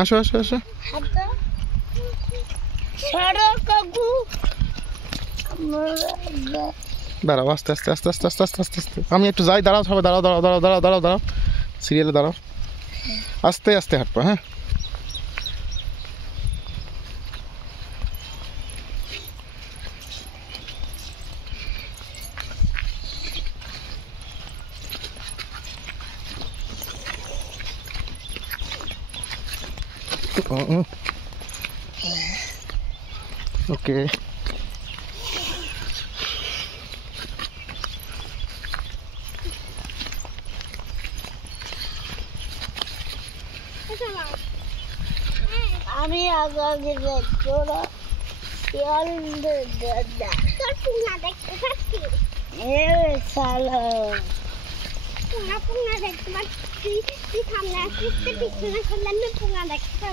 আসো আসো আসো। দাঁড়াও, আস্তে আস্তে আস্তে আস্তে আস্তে আস্তে আস্তে আস্তে। আমি একটু যাই, দাঁড়াও সবাই, দাঁড়াও দাঁড়াও দাঁড়াও দাঁড়াও দাঁড়াও দাঁড়াও, সিরিয়ালে দাঁড়াও, আস্তে আস্তে হাঁটবো। হ্যাঁ, ওকে। আমি আগে তোরা দেখতে পাচ্ছি দেখতে পাচ্ছি সামনে আসতে পিছনে করলে আমি পোঙা দেখতে